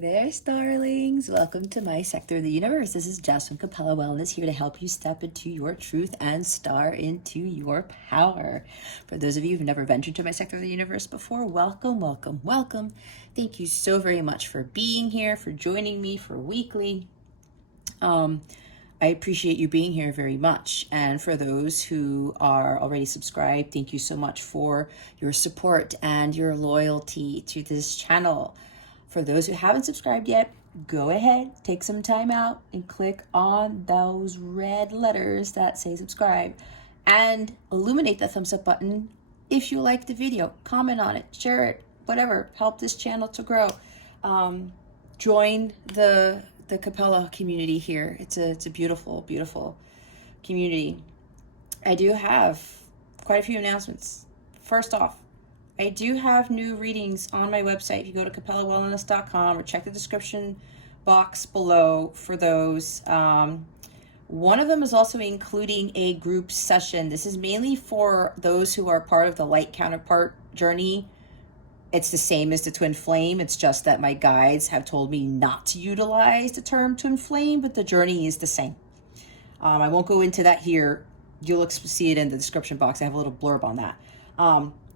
Hey there, starlings. Welcome to my sector of the universe. This is Jess from Capella Wellness, here to help you step into your truth and star into your power. For those of you who've never ventured to my sector of the universe before, welcome, welcome, welcome. Thank you so very much for being here, for joining me for weekly. I appreciate you being here very much. And for those who are already subscribed, thank you so much for your support and your loyalty to this channel. For those who haven't subscribed yet, go ahead, take some time out and click on those red letters that say subscribe and illuminate the thumbs up button if you like the video. Comment on it, share it, whatever. Help this channel to grow. Join the Capella community here. It's a beautiful, beautiful community. I do have quite a few announcements. First off, I do have new readings on my website. If you go to capellawellness.com or check the description box below for those. One of them is also including a group session. This is mainly for those who are part of the light counterpart journey. It's the same as the twin flame. It's just that my guides have told me not to utilize the term twin flame, but the journey is the same. I won't go into that here. You'll see it in the description box. I have a little blurb on that.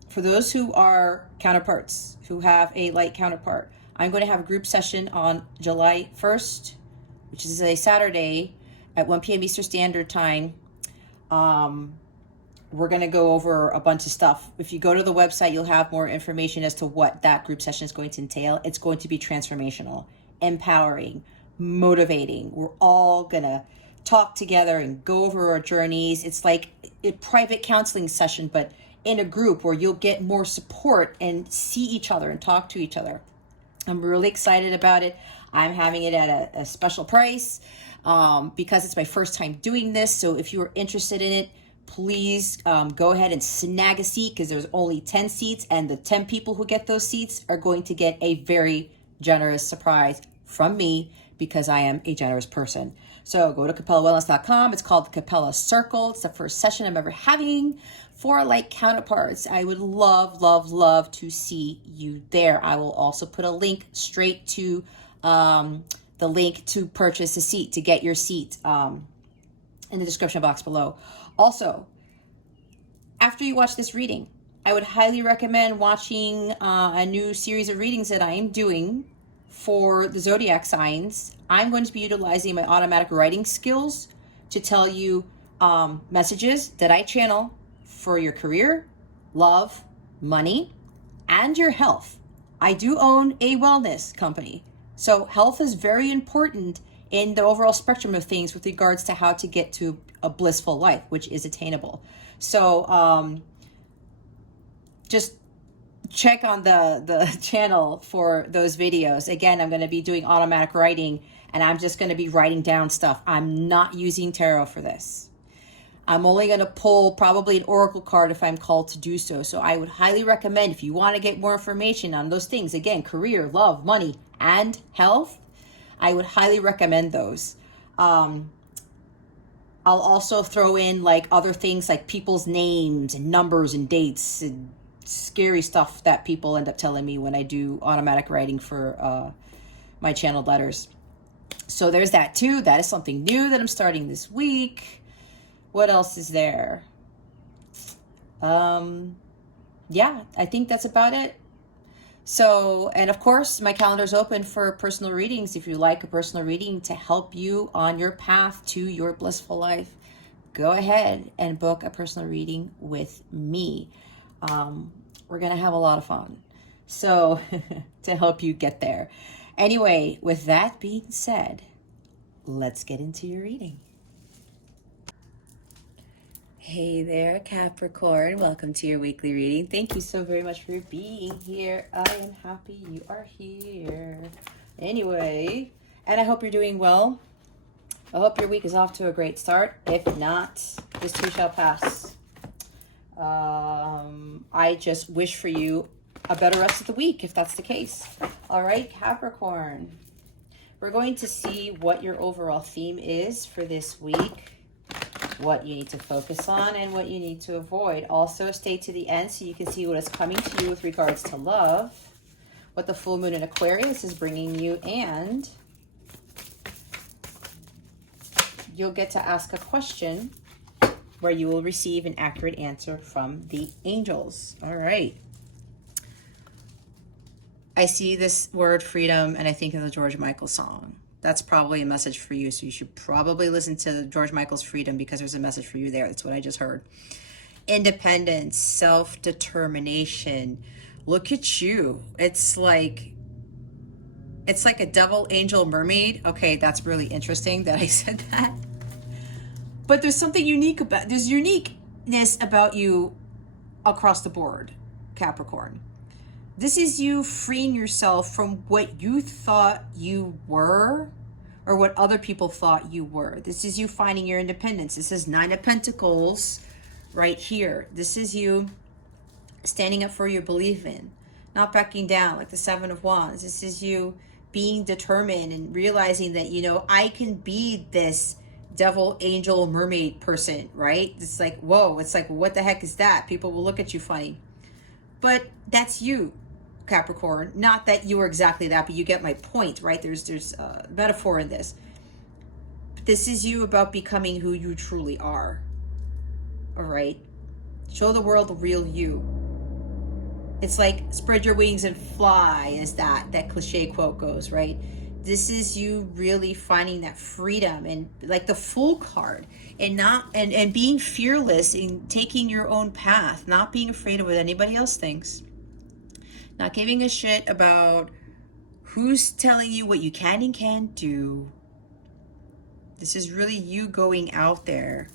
For those who are counterparts, who have a light counterpart, I'm going to have a group session on July 1st, which is a Saturday at 1 p.m. Eastern Standard Time. We're going to go over a bunch of stuff. If you go to the website, you'll have more information as to what that group session is going to entail. It's going to be transformational, empowering, motivating. We're all going to talk together and go over our journeys. It's like a private counseling session, but in a group where you'll get more support and see each other and talk to each other. I'm really excited about it. I'm having it at a special price because it's my first time doing this. So if you are interested in it, please go ahead and snag a seat, because there's only 10 seats, and the 10 people who get those seats are going to get a very generous surprise from me, because I am a generous person. So go to capellawellness.com. It's called the Capella Circle. It's the first session I'm ever having for light counterparts. I would love, love, love to see you there. I will also put a link straight to the link to purchase a seat, to get your seat in the description box below. Also, after you watch this reading, I would highly recommend watching a new series of readings that I am doing for the zodiac signs. I'm going to be utilizing my automatic writing skills to tell you messages that I channel for your career, love, money, and your health. I do own a wellness company, so health is very important in the overall spectrum of things with regards to how to get to a blissful life, which is attainable. So just check on the channel for those videos. Again, I'm going to be doing automatic writing, and I'm just going to be writing down stuff. I'm not using tarot for this. I'm only going to pull probably an oracle card if I'm called to do so. So I would highly recommend, if you want to get more information on those things, again, career, love, money, and health, I would highly recommend those. I'll also throw in like other things like people's names and numbers and dates and scary stuff that people end up telling me when I do automatic writing for my channeled letters. So there's that too. That is something new that I'm starting this week. What else is there? Yeah, I think that's about it. So, and of course, my calendar is open for personal readings. If you like a personal reading to help you on your path to your blissful life, go ahead and book a personal reading with me. We're going to have a lot of fun. So, to help you get there. Anyway, with that being said, let's get into your reading. Hey there, Capricorn. Welcome to your weekly reading. Thank you so very much for being here. I am happy you are here. Anyway, and I hope you're doing well. I hope your week is off to a great start. If not, this too shall pass. I just wish for you a better rest of the week, if that's the case. All right, Capricorn. We're going to see what your overall theme is for this week, what you need to focus on, and what you need to avoid. Also, stay to the end so you can see what is coming to you with regards to love, what the full moon in Aquarius is bringing you, and you'll get to ask a question where you will receive an accurate answer from the angels. All right. I see this word freedom and I think of the George Michael song. That's probably a message for you. So you should probably listen to the George Michael's Freedom, because there's a message for you there. That's what I just heard. Independence, self-determination. Look at you. It's like a devil, angel, mermaid. Okay, that's really interesting that I said that. But there's something unique about, there's uniqueness about you across the board, Capricorn. This is you freeing yourself from what you thought you were or what other people thought you were. This is you finding your independence. This is Nine of Pentacles right here. This is you standing up for your belief in, not backing down like the Seven of Wands. This is you being determined and realizing that, you know, I can be this devil, angel, mermaid person, right? It's like, whoa, it's like, what the heck is that? People will look at you funny. But that's you, Capricorn. Not that you are exactly that, but you get my point, right? There's a metaphor in this. This is you about becoming who you truly are. All right? Show the world the real you. It's like spread your wings and fly, as that cliche quote goes, right? This is you really finding that freedom and like the Fool card, and not and being fearless in taking your own path, not being afraid of what anybody else thinks, not giving a shit about who's telling you what you can and can't do. This is really you going out there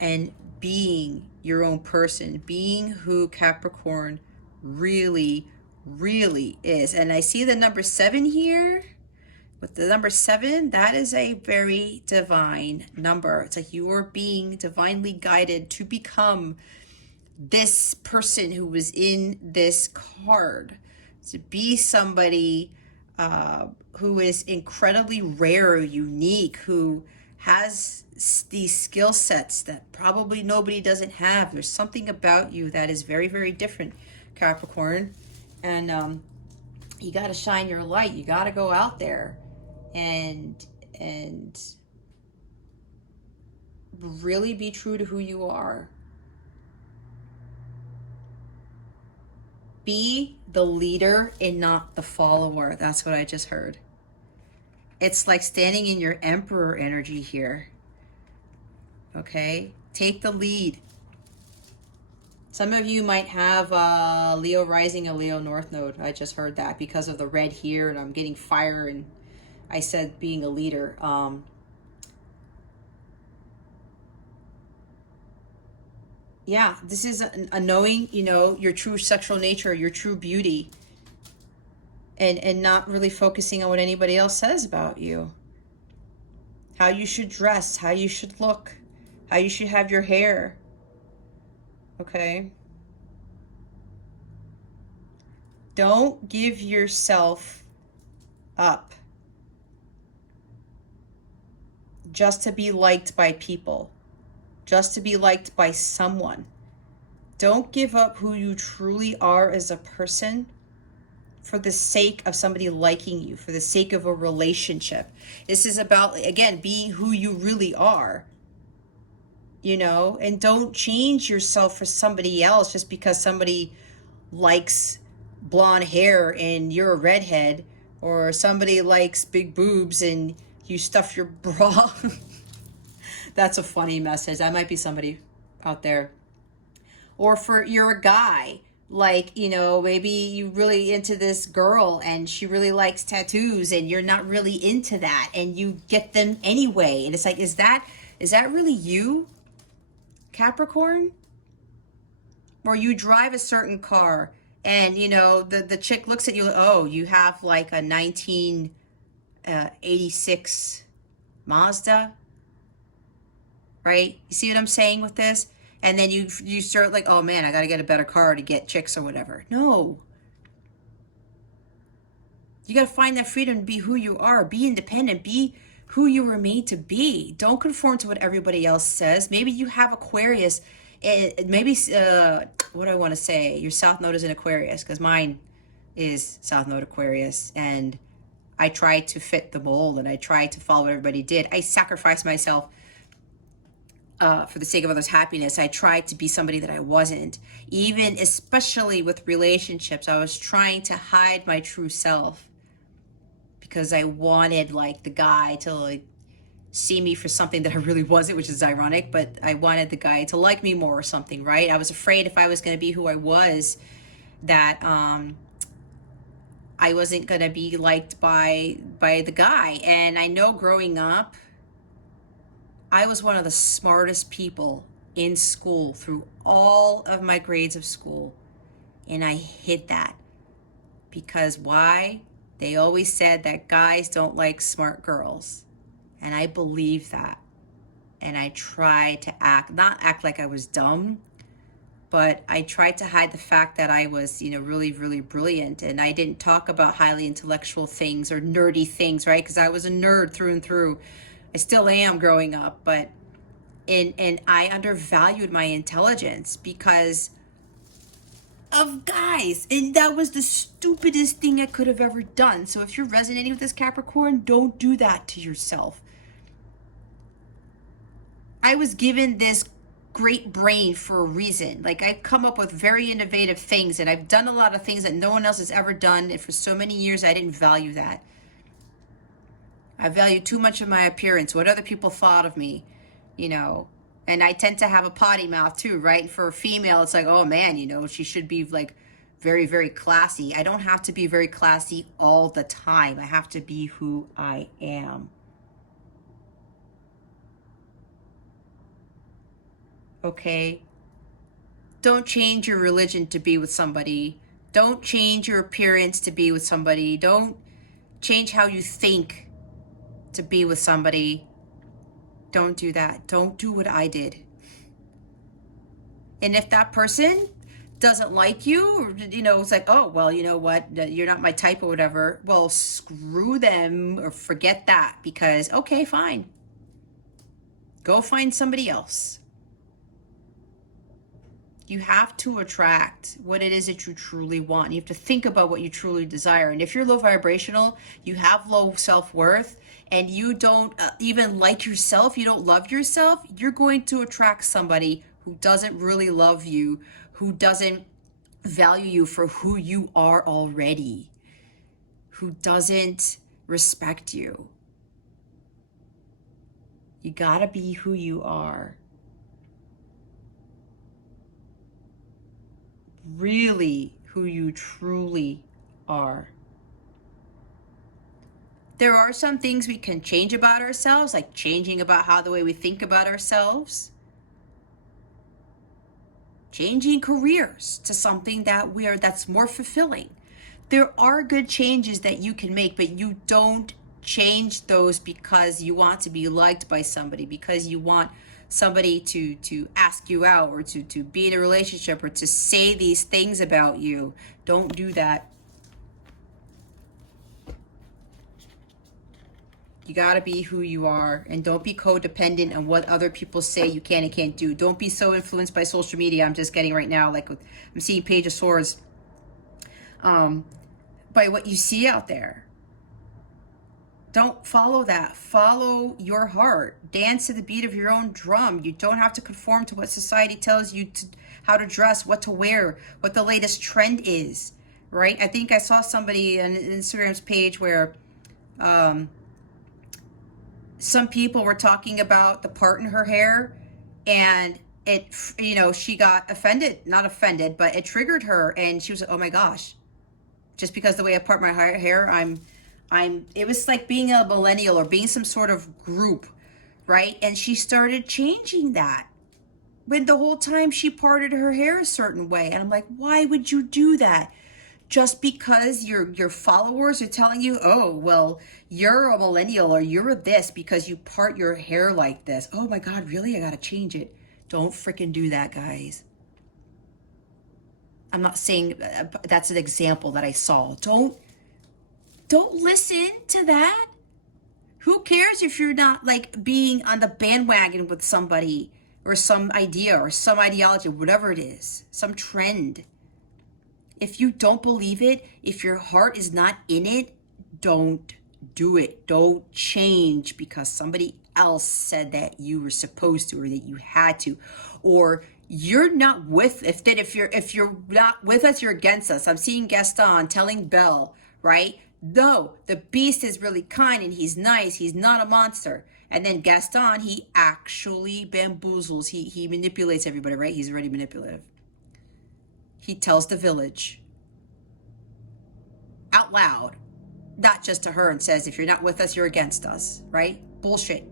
and being your own person, being who Capricorn really is. And I see the number 7 here. With the number 7, that is a very divine number. It's like you are being divinely guided to become this person who was in this card, to be somebody who is incredibly rare, unique, who has these skill sets that probably nobody doesn't have. There's something about you that is very, very different, Capricorn. And you got to shine your light. You got to go out there and really be true to who you are. Be the leader and not the follower. That's what I just heard. It's like standing in your emperor energy here. Okay? Take the lead. Some of you might have a Leo rising, a Leo north node. I just heard that because of the red here, and I'm getting fire, and I said being a leader. Yeah, this is a knowing, you know, your true sexual nature, your true beauty, and not really focusing on what anybody else says about you. How you should dress, how you should look, how you should have your hair. Okay? Don't give yourself up just to be liked by people, just to be liked by someone. Don't give up who you truly are as a person for the sake of somebody liking you, for the sake of a relationship. This is about, again, being who you really are, you know, and don't change yourself for somebody else just because somebody likes blonde hair and you're a redhead, or somebody likes big boobs and you stuff your bra. That's a funny message. That might be somebody out there. Or for you're a guy, like, you know, maybe you really into this girl and she really likes tattoos and you're not really into that and you get them anyway. And it's like, is that really you, Capricorn? Or you drive a certain car and, you know, the chick looks at you, oh, you have like a 1986 Mazda, right? You see what I'm saying with this? And then you start like, oh man, I got to get a better car to get chicks or whatever. No. You got to find that freedom to be who you are. Be independent. Be who you were made to be. Don't conform to what everybody else says. Maybe you have Aquarius. Maybe, what do I want to say? Your South Node is in Aquarius, because mine is South Node Aquarius, and I tried to fit the mold, and I tried to follow what everybody did. I sacrificed myself for the sake of others' happiness. I tried to be somebody that I wasn't. Even, especially with relationships, I was trying to hide my true self because I wanted like the guy to like see me for something that I really wasn't, which is ironic, but I wanted the guy to like me more or something, right? I was afraid if I was going to be who I was, that I wasn't going to be liked by the guy. And I know growing up, I was one of the smartest people in school through all of my grades of school. And I hid that. Because why? They always said that guys don't like smart girls. And I believe that. And I tried to not act like I was dumb, but I tried to hide the fact that I was, really, really brilliant. And I didn't talk about highly intellectual things or nerdy things, right? Because I was a nerd through and through. I still am growing up, but and I undervalued my intelligence because of guys. And that was the stupidest thing I could have ever done. So if you're resonating with this Capricorn, don't do that to yourself. I was given this great brain for a reason. Like, I've come up with very innovative things, and I've done a lot of things that no one else has ever done. And for so many years, I didn't value that. I valued too much of my appearance, what other people thought of me, And I tend to have a potty mouth too, right? For a female, it's like, oh man, she should be like very, very classy. I don't have to be very classy all the time. I have to be who I am. Okay? Don't change your religion to be with somebody. Don't change your appearance to be with somebody. Don't change how you think to be with somebody. Don't do that. Don't do what I did. And if that person doesn't like you, or, it's like, oh, well, you know what? You're not my type or whatever. Well, screw them or forget that, because, okay, fine. Go find somebody else. You have to attract what it is that you truly want. You have to think about what you truly desire. And if you're low vibrational, you have low self-worth, and you don't even like yourself, you don't love yourself, you're going to attract somebody who doesn't really love you, who doesn't value you for who you are already, who doesn't respect you. You gotta be who you are. Really who you truly are. There are some things we can change about ourselves, like changing about how the way we think about ourselves. Changing careers to something that's more fulfilling. There are good changes that you can make, but you don't change those because you want to be liked by somebody, because you want somebody to ask you out, or to be in a relationship, or to say these things about you. Don't do that. You gotta be who you are, and don't be codependent on what other people say you can and can't do. Don't be so influenced by social media. I'm just getting right now, like I'm seeing Page of Swords, by what you see out there. Don't follow that. Follow your heart. Dance to the beat of your own drum. You don't have to conform to what society tells you how to dress, what to wear, what the latest trend is, right? I think I saw somebody on Instagram's page where some people were talking about the part in her hair, and it, she got offended, not offended, but it triggered her, and she was like, oh my gosh, just because the way I part my hair, it was like being a millennial or being some sort of group, right? And she started changing that when the whole time she parted her hair a certain way. And I'm like, why would you do that? Just because your followers are telling you, oh, well, you're a millennial, or you're this because you part your hair like this. Oh my God, really? I gotta change it. Don't freaking do that, guys. I'm not saying that's an example that I saw. Don't listen to that. Who cares if you're not like being on the bandwagon with somebody, or some idea, or some ideology, whatever it is, some trend. If you don't believe it, if your heart is not in it, don't do it. Don't change because somebody else said that you were supposed to or that you had to, or you're not with, if you're not with us, you're against us. I'm seeing Gaston telling Belle, right? No, the beast is really kind and he's nice. He's not a monster. And then Gaston, he actually bamboozles. He manipulates everybody, right? He's already manipulative. He tells the village out loud, not just to her, and says, if you're not with us, you're against us, right? Bullshit.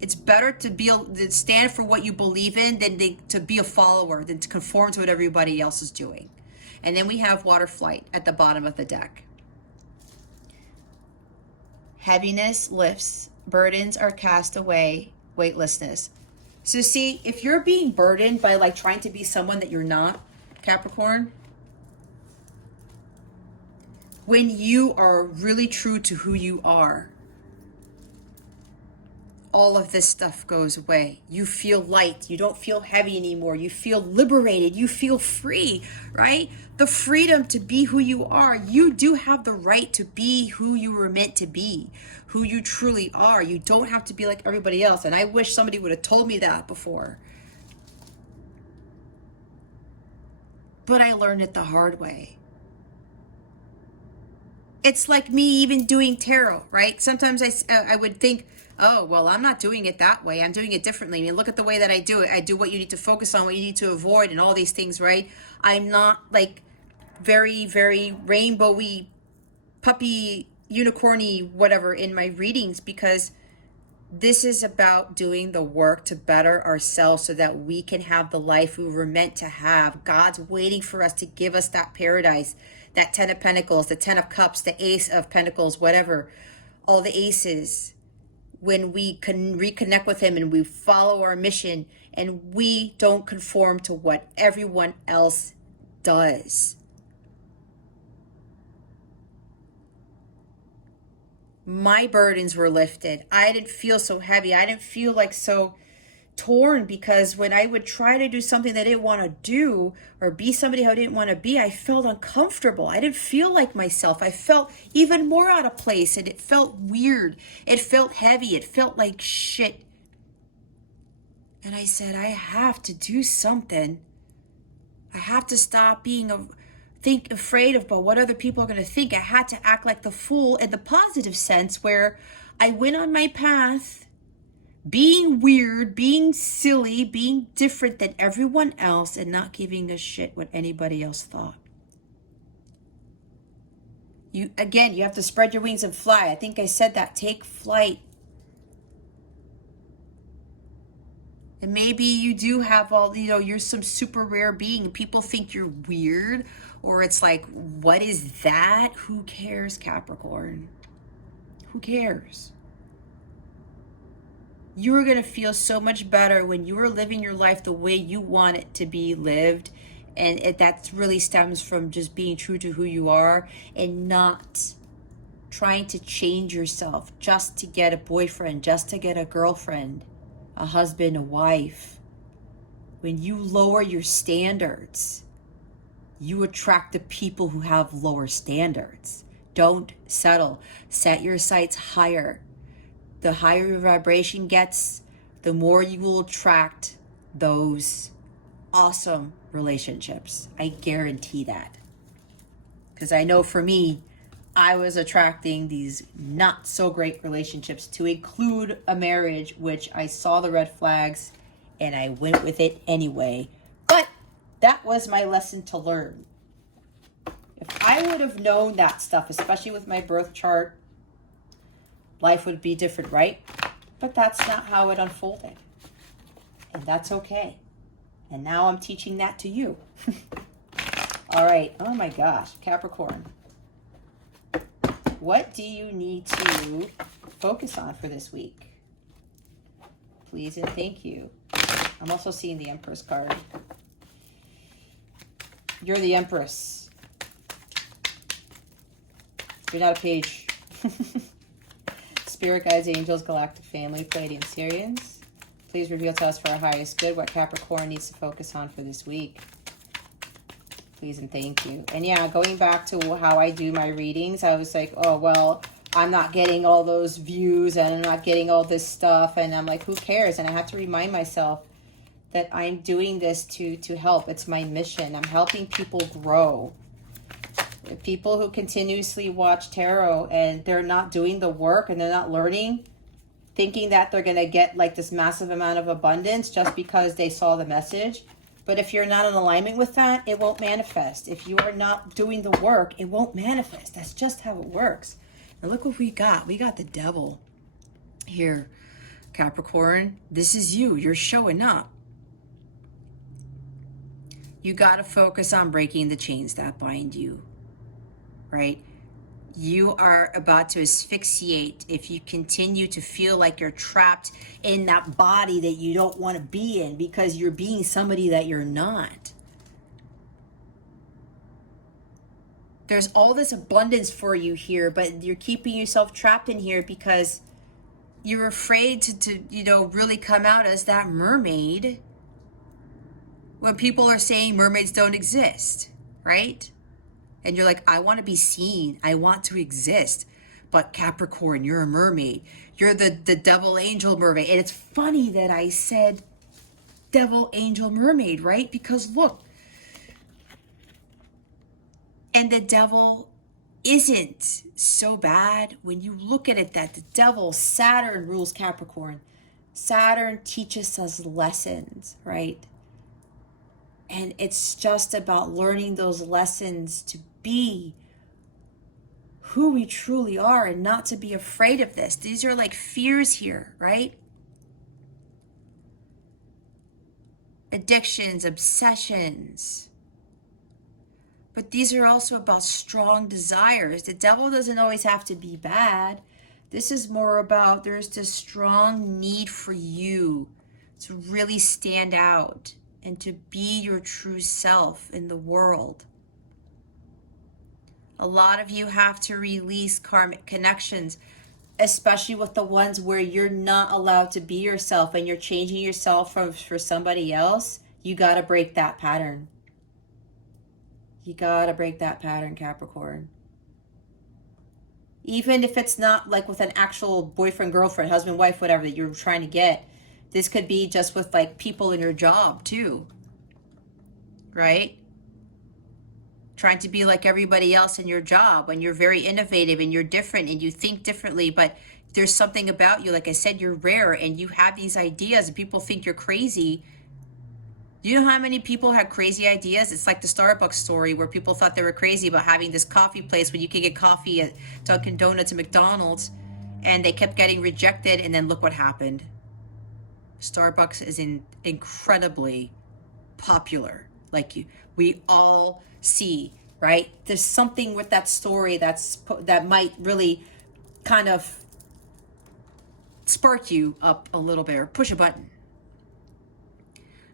It's better to stand for what you believe in than to be a follower, than to conform to what everybody else is doing. And then we have water flight at the bottom of the deck. Heaviness lifts, burdens are cast away, weightlessness. So see, if you're being burdened by like trying to be someone that you're not, Capricorn, when you are really true to who you are, all of this stuff goes away. You feel light. You don't feel heavy anymore. You feel liberated. You feel free, right? The freedom to be who you are. You do have the right to be who you were meant to be, who you truly are. You don't have to be like everybody else. And I wish somebody would have told me that before. But I learned it the hard way. It's like me even doing tarot, right? Sometimes I would think, oh, well, I'm not doing it that way. I'm doing it differently. I mean, look at the way that I do it. I do what you need to focus on, what you need to avoid, and all these things, right? I'm not like very, very rainbowy, puppy, unicorny, whatever in my readings, because this is about doing the work to better ourselves so that we can have the life we were meant to have. God's waiting for us to give us that paradise, that 10 of Pentacles, the 10 of Cups, the Ace of Pentacles, whatever, all the aces. When we can reconnect with him and we follow our mission and we don't conform to what everyone else does. My burdens were lifted. I didn't feel so heavy. I didn't feel like so torn, because when I would try to do something that I didn't want to do or be somebody I didn't want to be, I felt uncomfortable. I didn't feel like myself. I felt even more out of place, and it felt weird. It felt heavy. It felt like shit. And I said, I have to do something. I have to stop being afraid about what other people are going to think. I had to act like the fool in the positive sense, where I went on my path, being weird, being silly, being different than everyone else, and not giving a shit what anybody else thought. You have to spread your wings and fly. I think I said that. Take flight. And maybe you do have you're some super rare being. People think you're weird, or it's like, what is that? Who cares, Capricorn? Who cares? You are going to feel so much better when you are living your life the way you want it to be lived. And that really stems from just being true to who you are and not trying to change yourself just to get a boyfriend, just to get a girlfriend, a husband, a wife. When you lower your standards, you attract the people who have lower standards. Don't settle. Set your sights higher. The higher your vibration gets, the more you will attract those awesome relationships. I guarantee that. Because I know for me, I was attracting these not so great relationships, to include a marriage, which I saw the red flags and I went with it anyway. But that was my lesson to learn. If I would have known that stuff, especially with my birth chart, life would be different, right? But that's not how it unfolded. And that's okay. And now I'm teaching that to you. All right. Oh my gosh, Capricorn. What do you need to focus on for this week? Please and thank you. I'm also seeing the Empress card. You're the Empress. You're not a page. Spirit guides, angels, galactic family, Palladium Syrians. Please reveal to us for our highest good what Capricorn needs to focus on for this week. please, and thank you. And yeah, going back to how I do my readings, I was like, oh, well, I'm not getting all those views and I'm not getting all this stuff. And I'm like, who cares? And I have to remind myself that I'm doing this to help. It's my mission. I'm helping people grow. People who continuously watch tarot and they're not doing the work and they're not learning, thinking that they're going to get like this massive amount of abundance just because they saw the message. But if you're not in alignment with that, it won't manifest. If you are not doing the work, it won't manifest. That's just how it works. And look what we got. We got the devil here. Capricorn, this is you. You're showing up. You got to focus on breaking the chains that bind you, right? You are about to asphyxiate if you continue to feel like you're trapped in that body that you don't want to be in because you're being somebody that you're not. There's all this abundance for you here, but you're keeping yourself trapped in here because you're afraid to really come out as that mermaid when people are saying mermaids don't exist, right? And you're like, I want to be seen. I want to exist. But Capricorn, you're a mermaid. You're the devil angel mermaid. And it's funny that I said devil angel mermaid, right? Because look, and the devil isn't so bad when you look at it that the devil, Saturn rules Capricorn. Saturn teaches us lessons, right? And it's just about learning those lessons to be who we truly are and not to be afraid of this. These are like fears here, right? Addictions, obsessions. But these are also about strong desires. The devil doesn't always have to be bad. This is more about there's this strong need for you to really stand out and to be your true self in the world. A lot of you have to release karmic connections, especially with the ones where you're not allowed to be yourself and you're changing yourself for somebody else. You got to break that pattern. You got to break that pattern, Capricorn. Even if it's not like with an actual boyfriend, girlfriend, husband, wife, whatever that you're trying to get. This could be just with like people in your job too, right? Trying to be like everybody else in your job when you're very innovative and you're different and you think differently, but there's something about you. Like I said, you're rare and you have these ideas and people think you're crazy. Do you know how many people had crazy ideas? It's like the Starbucks story where people thought they were crazy about having this coffee place when you could get coffee at Dunkin' Donuts and McDonald's, and they kept getting rejected, and then look what happened. Starbucks is incredibly popular, like we all see, right? There's something with that story that might really kind of spark you up a little bit or push a button.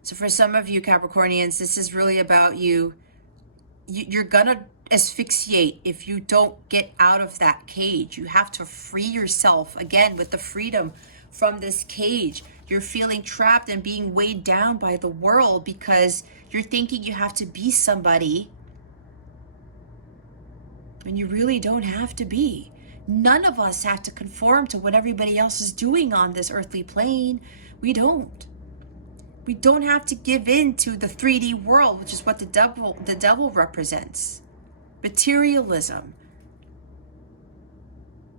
So for some of you Capricornians, this is really about you're gonna asphyxiate if you don't get out of that cage. You have to free yourself again with the freedom from this cage. You're feeling trapped and being weighed down by the world because you're thinking you have to be somebody when you really don't have to be. None of us have to conform to what everybody else is doing on this earthly plane. We don't. We don't have to give in to the 3D world, which is what the devil represents. Materialism.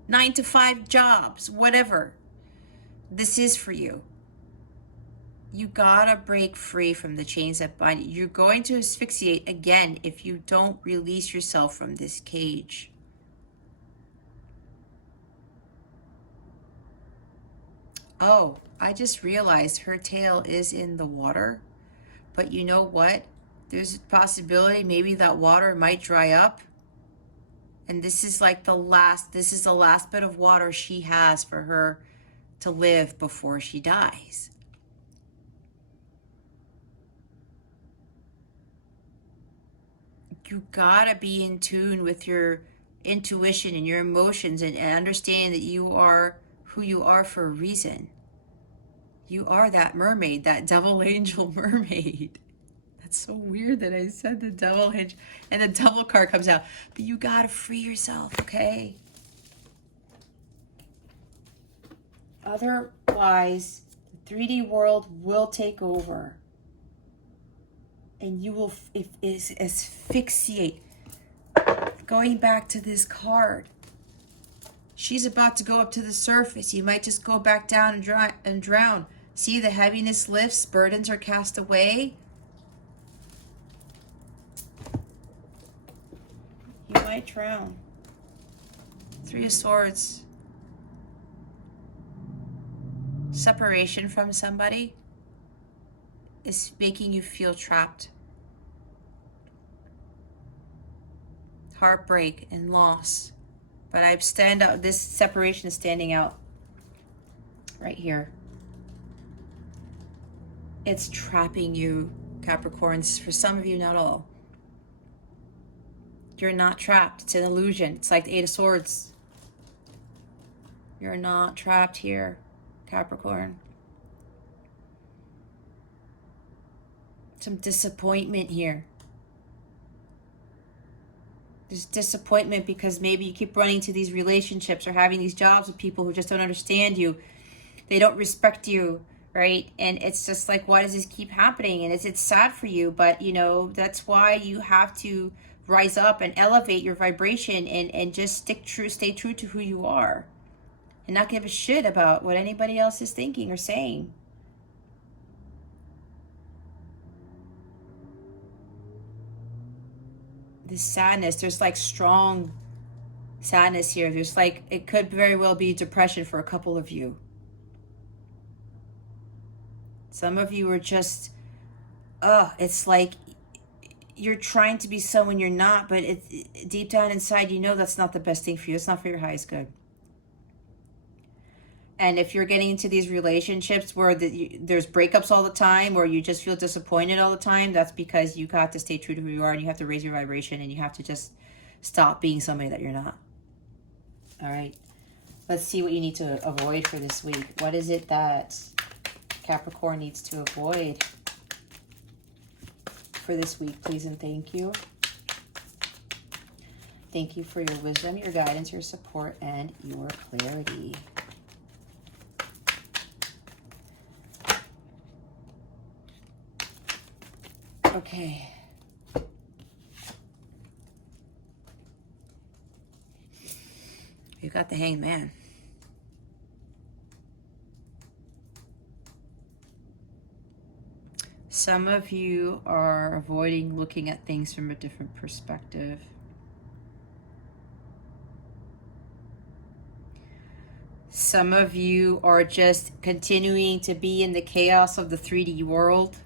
9-to-5 jobs, whatever. This is for you. You gotta break free from the chains that bind you. You're going to asphyxiate again if you don't release yourself from this cage. Oh, I just realized her tail is in the water. But you know what? There's a possibility maybe that water might dry up. And this is like the last bit of water she has for her to live before she dies. You gotta be in tune with your intuition and your emotions and understand that you are who you are for a reason. You are that mermaid, that devil angel mermaid. That's so weird that I said the Devil hinge and the Devil card comes out. But you gotta free yourself, okay? Otherwise, the 3D world will take over. And you will asphyxiate. Going back to this card. She's about to go up to the surface. You might just go back down and drown. See, the heaviness lifts, burdens are cast away. You might drown. 3 of Swords. Separation from somebody is making you feel trapped. Heartbreak and loss. But I stand out, this separation is standing out right here. It's trapping you, Capricorns. For some of you, not all. You're not trapped. It's an illusion. It's like the 8 of Swords. You're not trapped here, Capricorn. Some disappointment here. There's disappointment because maybe you keep running to these relationships or having these jobs with people who just don't understand you. They don't respect you, right? And it's just like, why does this keep happening? And it's sad for you, but you know, that's why you have to rise up and elevate your vibration and just stay true to who you are and not give a shit about what anybody else is thinking or saying. This sadness, there's like strong sadness here. There's like, it could very well be depression for a couple of you. Some of you are just, it's like you're trying to be someone you're not, but deep down inside, you know that's not the best thing for you. It's not for your highest good. And if you're getting into these relationships where there's breakups all the time, or you just feel disappointed all the time, that's because you got to stay true to who you are, and you have to raise your vibration, and you have to just stop being somebody that you're not. All right. Let's see what you need to avoid for this week. What is it that Capricorn needs to avoid for this week, please and thank you. Thank you for your wisdom, your guidance, your support, and your clarity. Okay. You got the Hanged Man. Some of you are avoiding looking at things from a different perspective. Some of you are just continuing to be in the chaos of the 3D world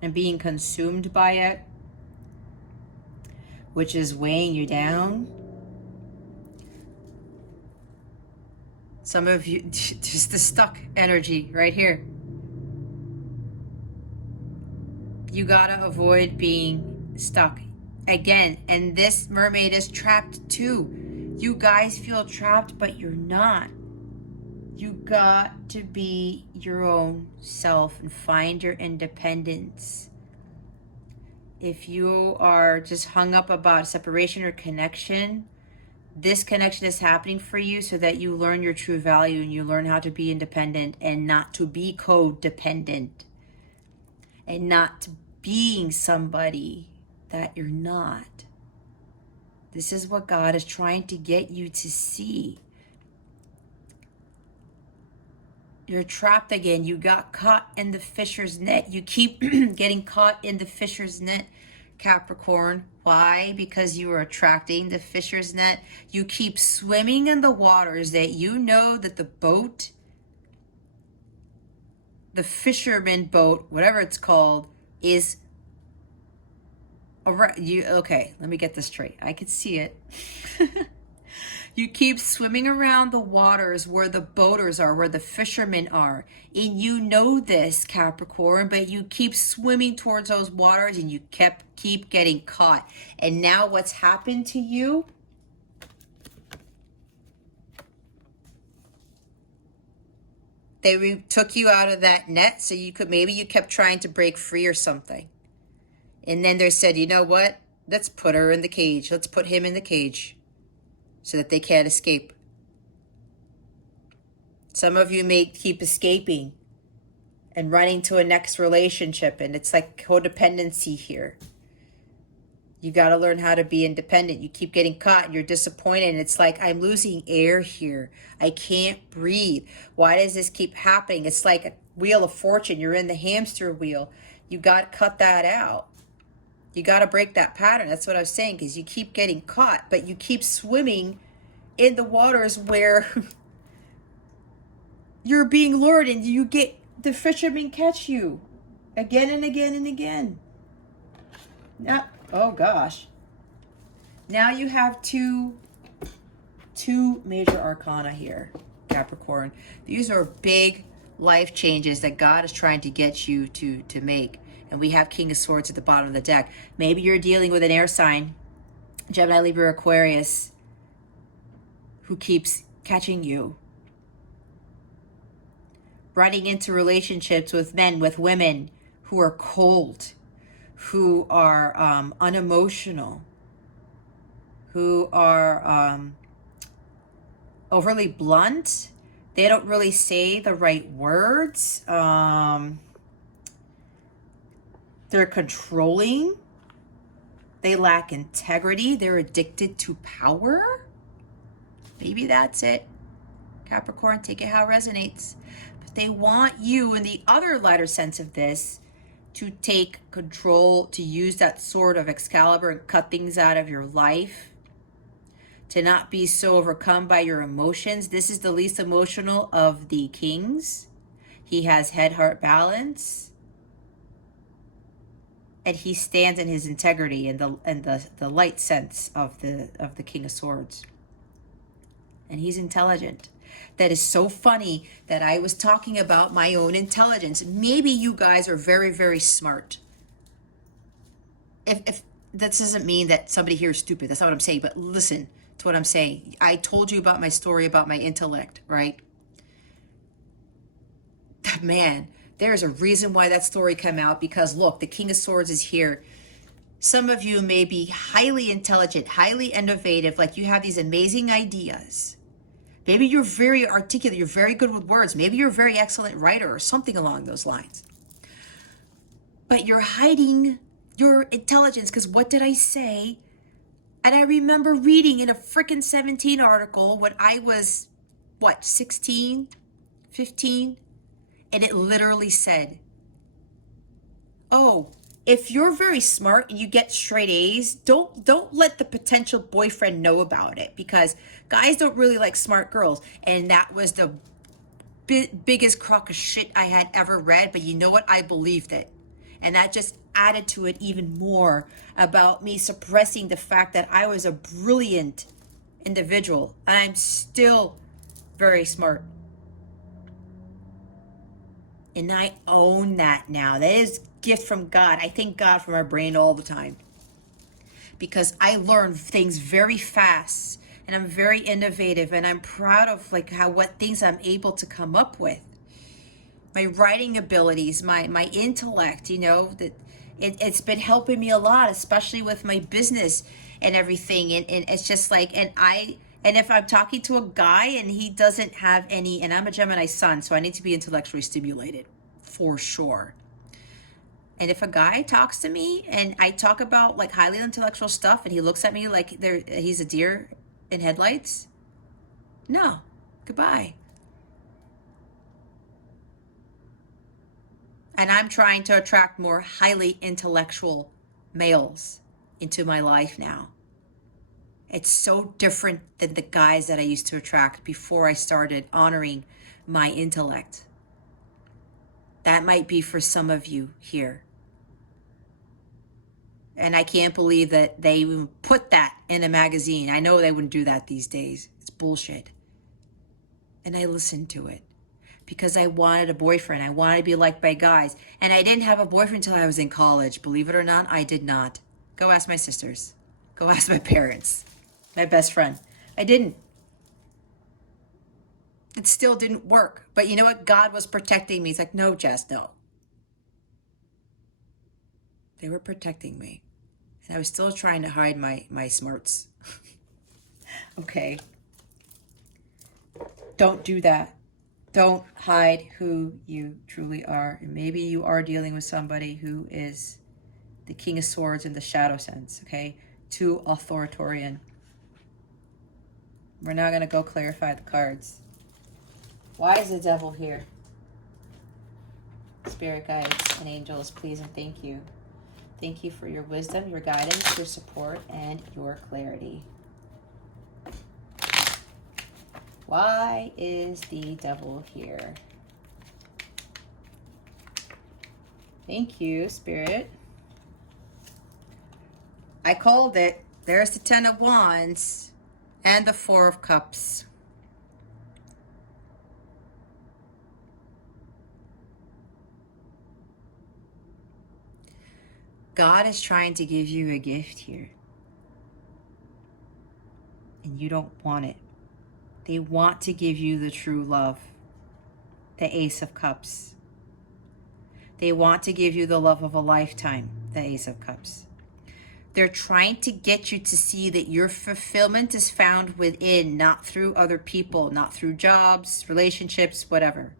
and being consumed by it, which is weighing you down. Some of you, just the stuck energy right here. You gotta avoid being stuck. Again, and this mermaid is trapped too. You guys feel trapped, but you're not. You got to be your own self and find your independence. If you are just hung up about separation or connection, this connection is happening for you so that you learn your true value and you learn how to be independent and not to be codependent and not being somebody that you're not. This is what God is trying to get you to see. You're trapped again. You got caught in the fisher's net. You keep getting caught in the fisher's net, Capricorn. Why? Because you are attracting the fisher's net. You keep swimming in the waters that you know that the boat, the fisherman boat, whatever it's called, is around you. Okay, let me get this straight. I can see it. You keep swimming around the waters where the boaters are, where the fishermen are. And you know this, Capricorn, but you keep swimming towards those waters and you keep getting caught. And now what's happened to you? They took you out of that net, so maybe you kept trying to break free or something. And then they said, you know what? Let's put her in the cage. Let's put him in the cage so that they can't escape. Some of you may keep escaping and running to a next relationship, and it's like codependency here. You got to learn how to be independent. You keep getting caught and you're disappointed. And it's like, I'm losing air here. I can't breathe. Why does this keep happening? It's like a wheel of fortune. You're in the hamster wheel. You got to cut that out. You got to break that pattern. That's what I was saying, because you keep getting caught, but you keep swimming in the waters where you're being lured, and you get the fishermen catch you again and again and again. Now, oh gosh. Now you have two major arcana here, Capricorn. These are big life changes that God is trying to get you to make. And we have King of Swords at the bottom of the deck. Maybe you're dealing with an air sign, Gemini, Libra, Aquarius, who keeps catching you. Running into relationships with men, with women who are cold, who are unemotional, who are overly blunt. They don't really say the right words. They're controlling. They lack integrity. They're addicted to power. Maybe that's it. Capricorn, take it how it resonates. But they want you, in the other lighter sense of this, to take control, to use that sword of Excalibur and cut things out of your life, to not be so overcome by your emotions. This is the least emotional of the kings. He has head-heart balance. And he stands in his integrity and the light sense of the King of Swords. And he's intelligent. That is so funny that I was talking about my own intelligence. Maybe you guys are very, very smart. If that doesn't mean that somebody here is stupid. That's not what I'm saying. But listen to what I'm saying. I told you about my story about my intellect, right? Man, there's a reason why that story came out, because look, the King of Swords is here. Some of you may be highly intelligent, highly innovative, like you have these amazing ideas. Maybe you're very articulate, you're very good with words. Maybe you're a very excellent writer or something along those lines. But you're hiding your intelligence, because what did I say? And I remember reading in a freaking 17 article when I was, 16, 15? And it literally said, oh, if you're very smart and you get straight A's, don't let the potential boyfriend know about it, because guys don't really like smart girls. And that was the biggest crock of shit I had ever read. But you know what? I believed it. And that just added to it even more about me suppressing the fact that I was a brilliant individual. And I'm still very smart. And I own that now. That is a gift from God. I thank God for my brain all the time, because I learn things very fast, and I'm very innovative, and I'm proud of what things I'm able to come up with. My writing abilities, my intellect, that it's been helping me a lot, especially with my business and everything. And it's just like, and if I'm talking to a guy and he doesn't have any, and I'm a Gemini sun, so I need to be intellectually stimulated for sure. And if a guy talks to me and I talk about highly intellectual stuff and he looks at me like he's a deer in headlights, no, goodbye. And I'm trying to attract more highly intellectual males into my life now. It's so different than the guys that I used to attract before I started honoring my intellect. That might be for some of you here. And I can't believe that they even put that in a magazine. I know they wouldn't do that these days. It's bullshit. And I listened to it because I wanted a boyfriend. I wanted to be liked by guys. And I didn't have a boyfriend until I was in college. Believe it or not, I did not. Go ask my sisters. Go ask my parents. My best friend. I didn't. It still didn't work. But you know what? God was protecting me. He's like, no, Jess, no. They were protecting me. And I was still trying to hide my smarts. Okay. Don't do that. Don't hide who you truly are. And maybe you are dealing with somebody who is the King of Swords in the shadow sense, okay? Too authoritarian. We're now going to go clarify the cards. Why is the devil here? Spirit guides and angels, please and thank you. Thank you for your wisdom, your guidance, your support, and your clarity. Why is the devil here? Thank you, Spirit. I called it. There's the Ten of Wands and the Four of Cups. God is trying to give you a gift here. And you don't want it. They want to give you the true love. The Ace of Cups. They want to give you the love of a lifetime. The Ace of Cups. They're trying to get you to see that your fulfillment is found within, not through other people, not through jobs, relationships, whatever.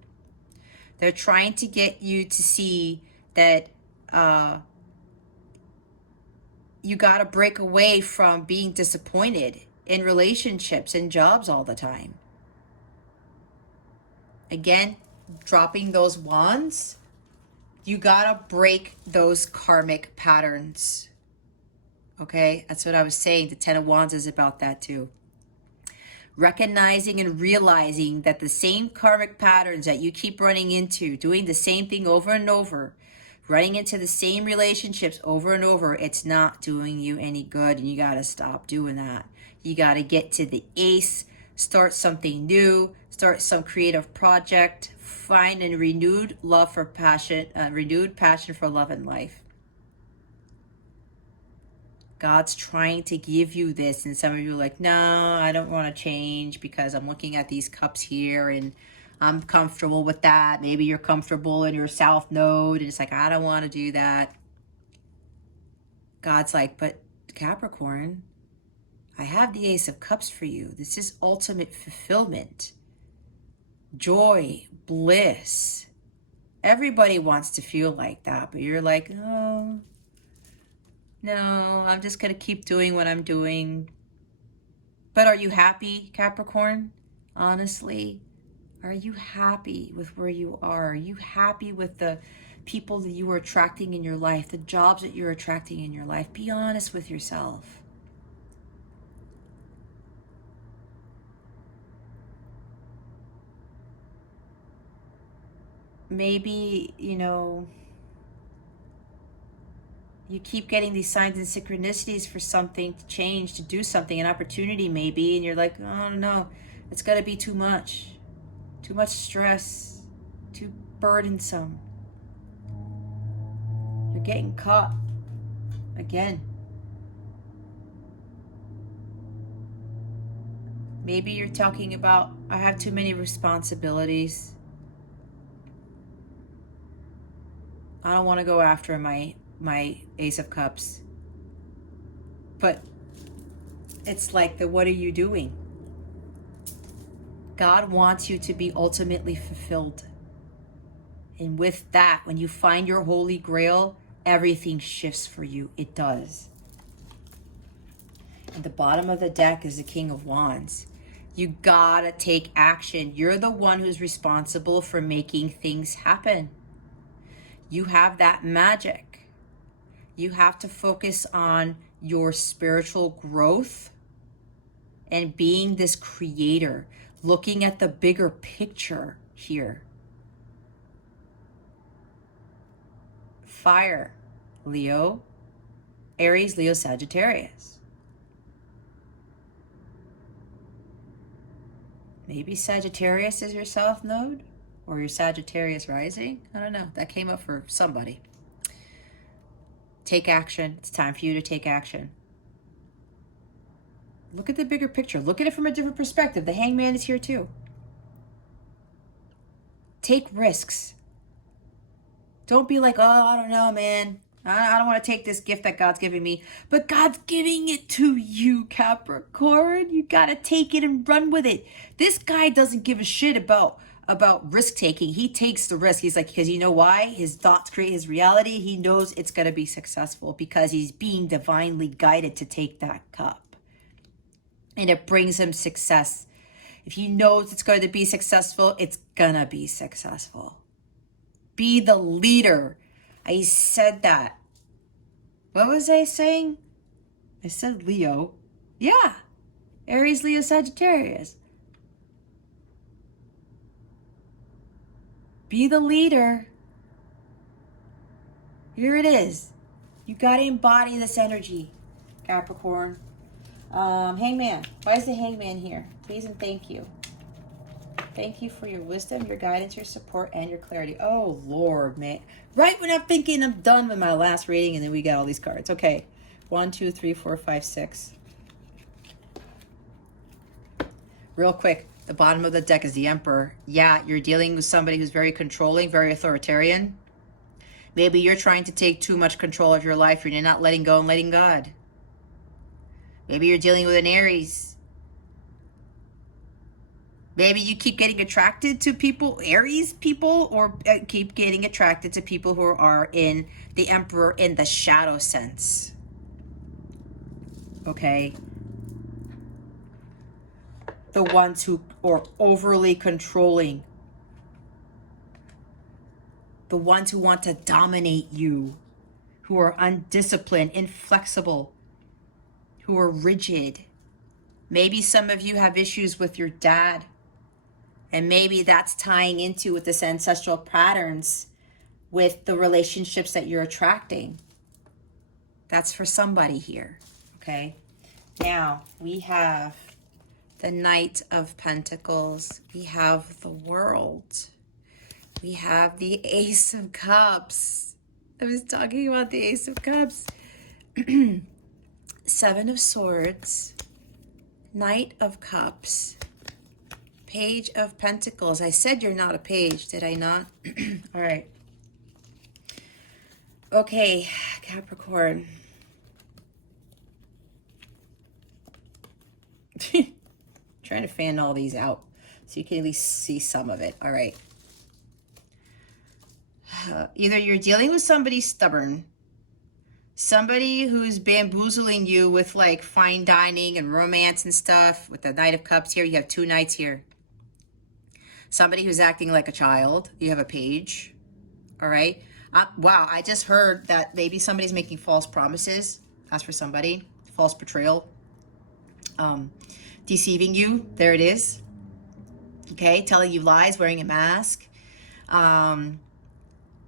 They're trying to get you to see that you got to break away from being disappointed in relationships and jobs all the time. Again, dropping those wands, you got to break those karmic patterns. Okay, that's what I was saying. The Ten of Wands is about that too. Recognizing and realizing that the same karmic patterns that you keep running into, doing the same thing over and over, running into the same relationships over and over, it's not doing you any good, and you got to stop doing that. You got to get to the Ace, start something new, start some creative project, find a renewed love for passion, renewed passion for love and life. God's trying to give you this, and some of you are like, no, I don't want to change because I'm looking at these cups here and I'm comfortable with that. Maybe you're comfortable in your South Node and it's like, I don't want to do that. God's like, but Capricorn, I have the Ace of Cups for you. This is ultimate fulfillment, joy, bliss. Everybody wants to feel like that, but you're like, oh, no, I'm just going to keep doing what I'm doing. But are you happy, Capricorn? Honestly, are you happy with where you are? Are you happy with the people that you are attracting in your life, the jobs that you're attracting in your life? Be honest with yourself. Maybe, you keep getting these signs and synchronicities for something to change, to do something, an opportunity maybe, and you're like, oh no, it's got to be too much stress, too burdensome. You're getting caught again. Maybe you're talking about, I have too many responsibilities. I don't want to go after my Ace of Cups. But it's like what are you doing? God wants you to be ultimately fulfilled. And with that, when you find your holy grail, everything shifts for you. It does. At the bottom of the deck is the King of Wands. You gotta take action. You're the one who's responsible for making things happen. You have that magic. You have to focus on your spiritual growth and being this creator, looking at the bigger picture here. Fire, Leo, Aries, Leo, Sagittarius. Maybe Sagittarius is your South Node or your Sagittarius rising. I don't know. That came up for somebody. Take action. It's time for you to take action. Look at the bigger picture. Look at it from a different perspective. The Hangman is here too. Take risks. Don't be like, oh, I don't know, man. I don't want to take this gift that God's giving me, but God's giving it to you, Capricorn. You got to take it and run with it. This guy doesn't give a shit about risk taking. He takes the risk. He's like, because you know why? His thoughts create his reality. He knows it's going to be successful because he's being divinely guided to take that cup. And it brings him success. If he knows it's going to be successful, it's going to be successful. Be the leader. I said that. What was I saying? I said Leo. Yeah. Aries, Leo, Sagittarius. Be the leader. Here it is. You got to embody this energy, Capricorn. Hangman. Why is the hangman here? Please and thank you. Thank you for your wisdom, your guidance, your support, and your clarity. Oh, Lord, man. Right when I'm thinking I'm done with my last reading, and then we got all these cards. Okay. 1, 2, 3, 4, 5, 6. Real quick. The bottom of the deck is the Emperor. Yeah, you're dealing with somebody who's very controlling, very authoritarian. Maybe you're trying to take too much control of your life and you're not letting go and letting God. Maybe you're dealing with an Aries. Maybe you keep getting attracted to people, Aries people, or keep getting attracted to people who are in the Emperor in the shadow sense. Okay? The ones who are overly controlling. The ones who want to dominate you. Who are undisciplined, inflexible. Who are rigid. Maybe some of you have issues with your dad. And maybe that's tying into with this ancestral patterns with the relationships that you're attracting. That's for somebody here, okay? Now, we have the Knight of Pentacles. We have the World. We have the Ace of Cups. I was talking about the Ace of Cups. 7 of Swords. Knight of Cups. Page of Pentacles. I said you're not a page, did I not? All right. Okay, Capricorn. Trying to fan all these out so you can at least see some of it. All right. Either you're dealing with somebody stubborn, somebody who's bamboozling you with like fine dining and romance and stuff. With the Knight of Cups here, you have 2 knights here. Somebody who's acting like a child. You have a page. All right. Wow, I just heard that maybe somebody's making false promises. That's for somebody. False betrayal. Deceiving you. There it is. Okay. Telling you lies, wearing a mask.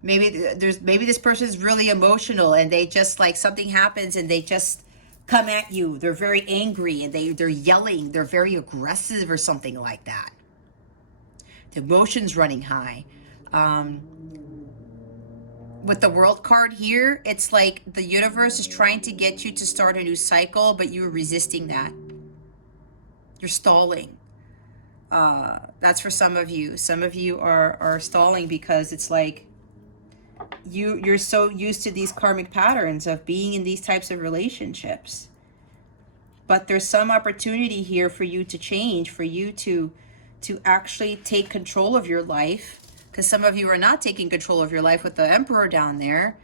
Maybe this person's really emotional and they just like something happens and they just come at you. They're very angry and they're yelling. They're very aggressive or something like that. The emotions running high. With the World card here, it's like the universe is trying to get you to start a new cycle, but you're resisting that. You're stalling. That's for some of you. Some of you are stalling because it's like you're so used to these karmic patterns of being in these types of relationships. But there's some opportunity here for you to change, for you to actually take control of your life, because some of you are not taking control of your life with the Emperor down there,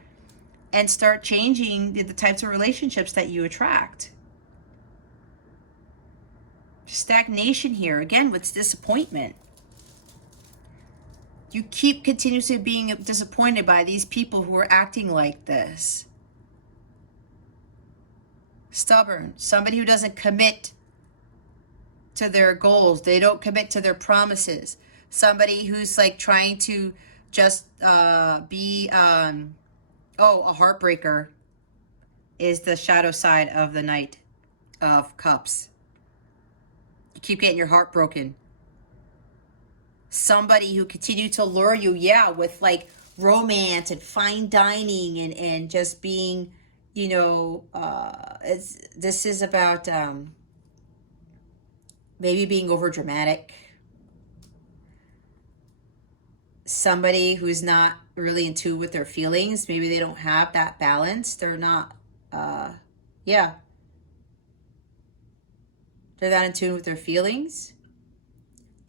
and start changing the types of relationships that you attract. Stagnation here, again, with disappointment. You keep continuously being disappointed by these people who are acting like this. Stubborn, somebody who doesn't commit to their goals. They don't commit to their promises. Somebody who's like trying to just be, a heartbreaker is the shadow side of the Knight of Cups. You keep getting your heart broken. Somebody who continue to lure you, with like romance and fine dining and just being, this is about maybe being over dramatic. somebody who's not really in tune with their feelings. Maybe they don't have that balance. They're not, yeah. They're not in tune with their feelings.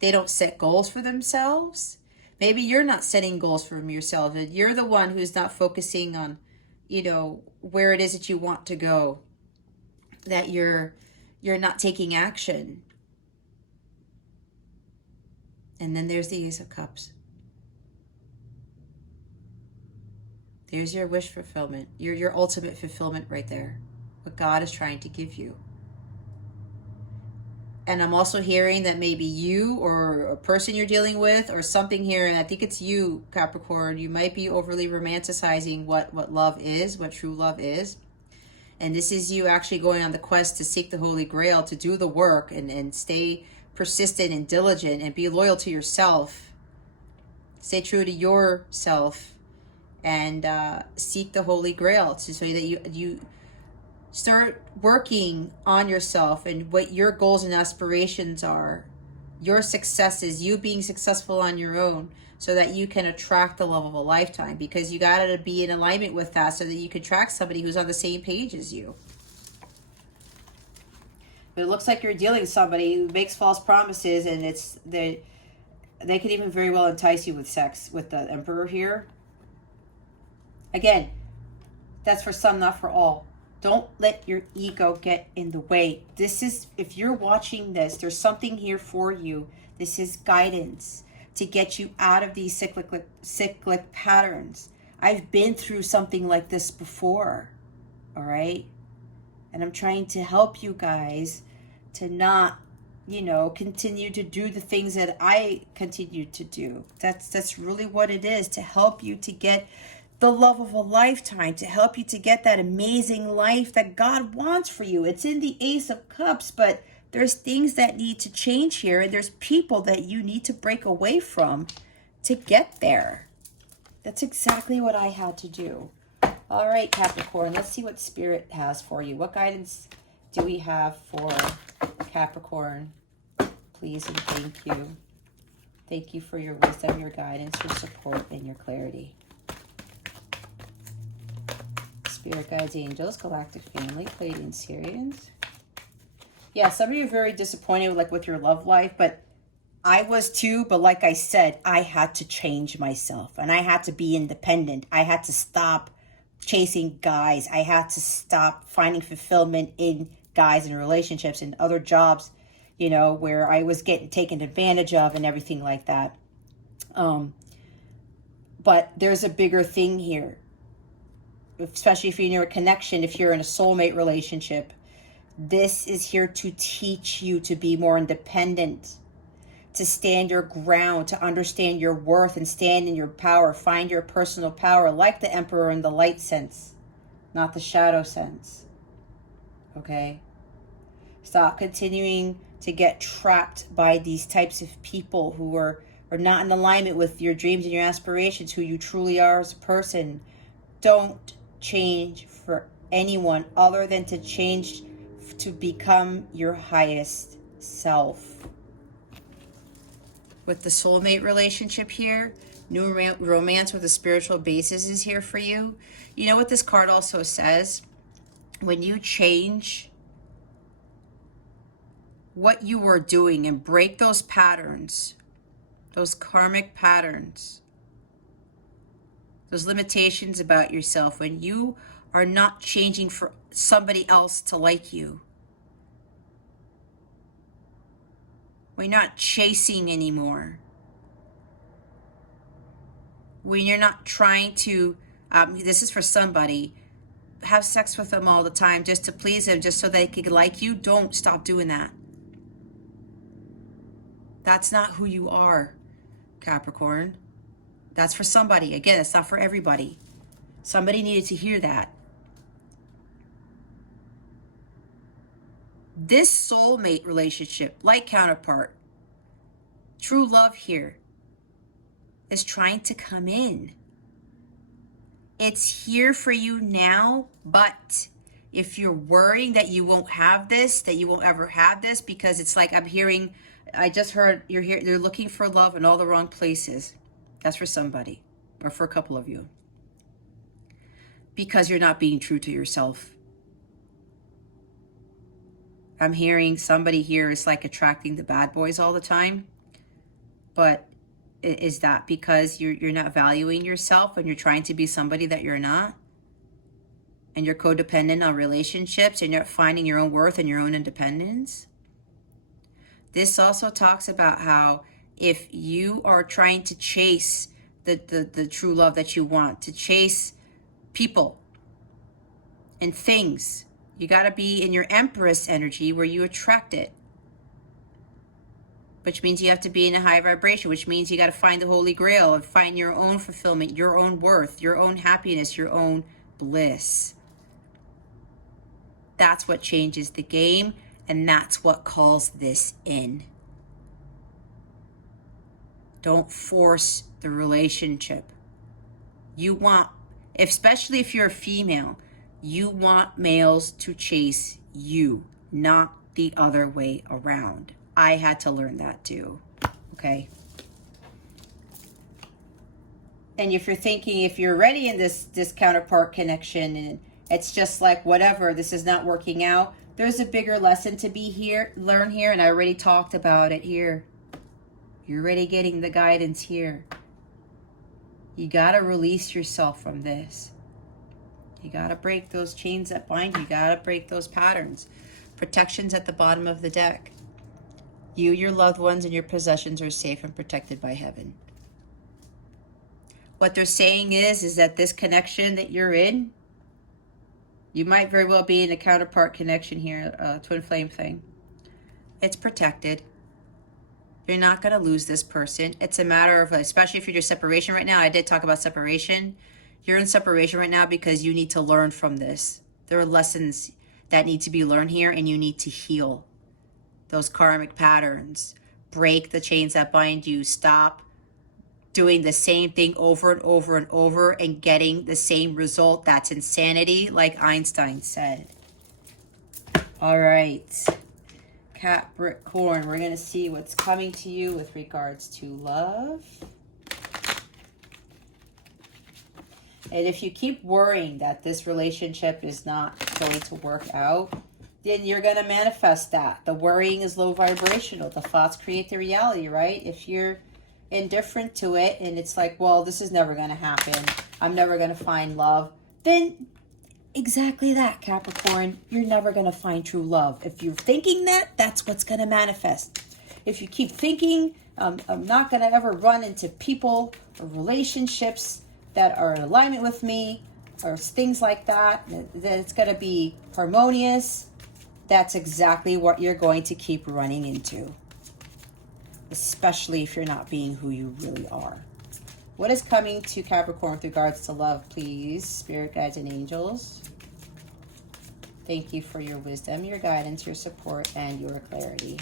They don't set goals for themselves. Maybe you're not setting goals for yourself. You're the one who's not focusing on, you know, where it is that you want to go. That you're not taking action. And then there's the Ace of Cups. There's your wish fulfillment. Your ultimate fulfillment right there. What God is trying to give you. And I'm also hearing that maybe you or a person you're dealing with or something here, and I think it's you, Capricorn, you might be overly romanticizing what love is, what true love is. And this is you actually going on the quest to seek the Holy Grail, to do the work and stay persistent and diligent and be loyal to yourself. Stay true to yourself and seek the Holy Grail so that you start working on yourself and what your goals and aspirations are, your successes, you being successful on your own, so that you can attract the love of a lifetime, because you got to be in alignment with that so that you can attract somebody who's on the same page as you. But it looks like you're dealing with somebody who makes false promises, and they could even very well entice you with sex with the Emperor here. Again, that's for some, not for all. Don't let your ego get in the way. This is, if you're watching this, there's something here for you. This is guidance to get you out of these cyclic patterns. I've been through something like this before, all right? And I'm trying to help you guys to not, you know, continue to do the things that I continue to do. That's really what it is, to help you to get the love of a lifetime, to help you to get that amazing life that God wants for you. It's in the Ace of Cups, but there's things that need to change here, and there's people that you need to break away from to get there. That's exactly what I had to do. All right, Capricorn, let's see what Spirit has for you. What guidance do we have for Capricorn? Please and thank you. Thank you for your wisdom, your guidance, your support, and your clarity. Spirit guides, angels, galactic family, Pleiadian Syrians. Yeah, some of you are very disappointed with your love life, but I was too. But like I said, I had to change myself, and I had to be independent. I had to stop chasing guys. I had to stop finding fulfillment in guys and relationships and other jobs, you know, where I was getting taken advantage of and everything like that. But there's a bigger thing here. Especially if you're in a connection, if you're in a soulmate relationship, this is here to teach you to be more independent, to stand your ground, to understand your worth and stand in your power, find your personal power, like the Emperor in the light sense, not the shadow sense. Okay? Stop continuing to get trapped by these types of people who are not in alignment with your dreams and your aspirations, who you truly are as a person. Don't change for anyone other than to change to become your highest self. With the soulmate relationship here, new romance with a spiritual basis is here for you. You know what this card also says? When you change what you were doing and break those patterns, those karmic patterns, those limitations about yourself, when you are not changing for somebody else to like you, when you're not chasing anymore, when you're not trying to, this is for somebody, have sex with them all the time just to please them, just so they could like you, don't stop doing that. That's not who you are, Capricorn. That's for somebody. Again, it's not for everybody. Somebody needed to hear that. This soulmate relationship, like counterpart, true love here, is trying to come in. It's here for you now, but if you're worrying that you won't have this, that you won't ever have this, because it's like I just heard you're here, you're looking for love in all the wrong places. That's for somebody, or for a couple of you. Because you're not being true to yourself. I'm hearing somebody here is like attracting the bad boys all the time. But is that because you're not valuing yourself and you're trying to be somebody that you're not? And you're codependent on relationships and you're not finding your own worth and your own independence? This also talks about how if you are trying to chase the true love that you want, to chase people and things, you got to be in your Empress energy where you attract it. Which means you have to be in a high vibration, which means you got to find the Holy Grail and find your own fulfillment, your own worth, your own happiness, your own bliss. That's what changes the game, and that's what calls this in. Don't force the relationship. You want, especially if you're a female, you want males to chase you, not the other way around. I had to learn that too, okay? And if you're thinking, if you're already in this counterpart connection and it's just like, whatever, this is not working out, there's a bigger lesson to be here, learn here, and I already talked about it here. You're already getting the guidance here. You gotta release yourself from this. You gotta break those chains that bind you. You gotta break those patterns. Protection's at the bottom of the deck. You, your loved ones, and your possessions are safe and protected by heaven. What they're saying is that this connection that you're in, you might very well be in a counterpart connection here, twin flame thing. It's protected. You're not going to lose this person. It's a matter of, especially if you're in separation right now. I did talk about separation. You're in separation right now because you need to learn from this. There are lessons that need to be learned here, and you need to heal those karmic patterns. Break the chains that bind you. Stop doing the same thing over and over and over and getting the same result. That's insanity, like Einstein said. All right. Capricorn, we're going to see what's coming to you with regards to love. And if you keep worrying that this relationship is not going to work out, then you're going to manifest that. The worrying is low vibrational. The thoughts create the reality, right? If you're indifferent to it and it's like, well, this is never going to happen, I'm never going to find love, then exactly that, Capricorn. You're never going to find true love. If you're thinking that, that's what's going to manifest. If you keep thinking, I'm not going to ever run into people or relationships that are in alignment with me or things like that, then it's going to be harmonious. That's exactly what you're going to keep running into, especially if you're not being who you really are. What is coming to Capricorn with regards to love, please? Spirit guides and angels. Thank you for your wisdom, your guidance, your support, and your clarity.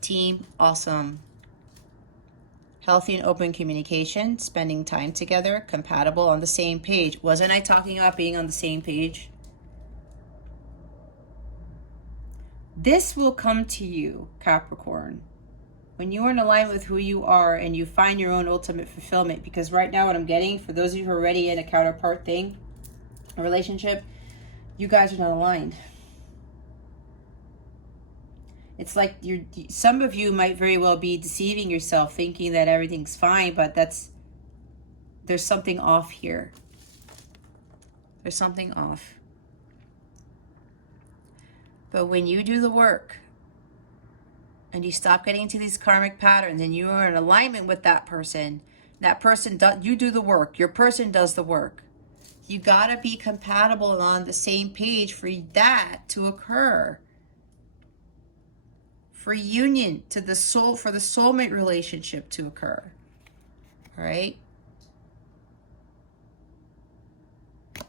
Team, awesome. Healthy and open communication, spending time together, compatible, on the same page. Wasn't I talking about being on the same page? This will come to you, Capricorn, when you are in alignment with who you are and you find your own ultimate fulfillment. Because right now what I'm getting, for those of you who are already in a counterpart thing, a relationship, you guys are not aligned. It's like some of you might very well be deceiving yourself, thinking that everything's fine, but there's something off here. There's something off. But when you do the work and you stop getting into these karmic patterns and you are in alignment with that person you do the work. Your person does the work. You got to be compatible and on the same page for that to occur. For union to the soul, for the soulmate relationship to occur. All right?